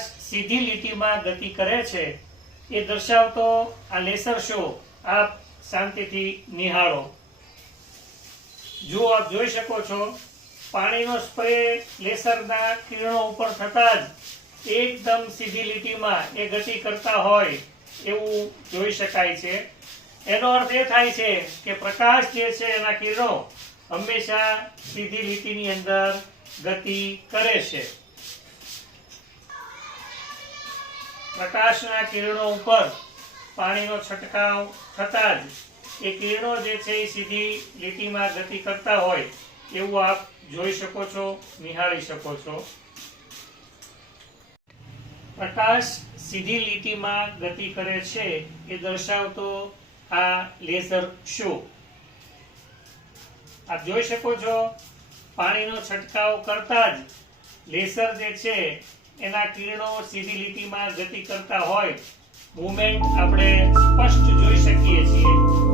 પ્રકાશ સીધી લીટીમાં ગતિ કરે છે એ દર્શાવતો આ લેસર શો આપ શાંતિથી નિહાળો। જો આપ જોઈ શકો છો, પાણીનો સ્પ્રે લેસરના કિરણો ઉપર થતા જ એકદમ સીધી લીટીમાં એ ગતિ કરતા હોય એવું જોઈ શકાય છે। એનો અર્થ એ થાય છે કે પ્રકાશ જે છે એના કિરણો હંમેશા સીધી લીટીની અંદર ગતિ કરે છે। પ્રકાશના કિરણો ઉપર પાણીનો છંટકાવ થતા જ એ કિરણો જે છે એ સીધી લીટીમાં ગતિ કરતા હોય એવું આપ જોઈ શકો છો, નિહાળી શકો છો। પ્રકાશ સીધી લીટીમાં ગતિ કરે છે એ દર્શાવતો આ લેસર શો આપ જોઈ શકો છો। પાણીનો છંટકાવ કરતા જ લેસર જે છે એના કિરણો સીધી લીટીમાં ગતિ કરતા હોય મૂવમેન્ટ આપણે સ્પષ્ટ જોઈ શકીએ છીએ।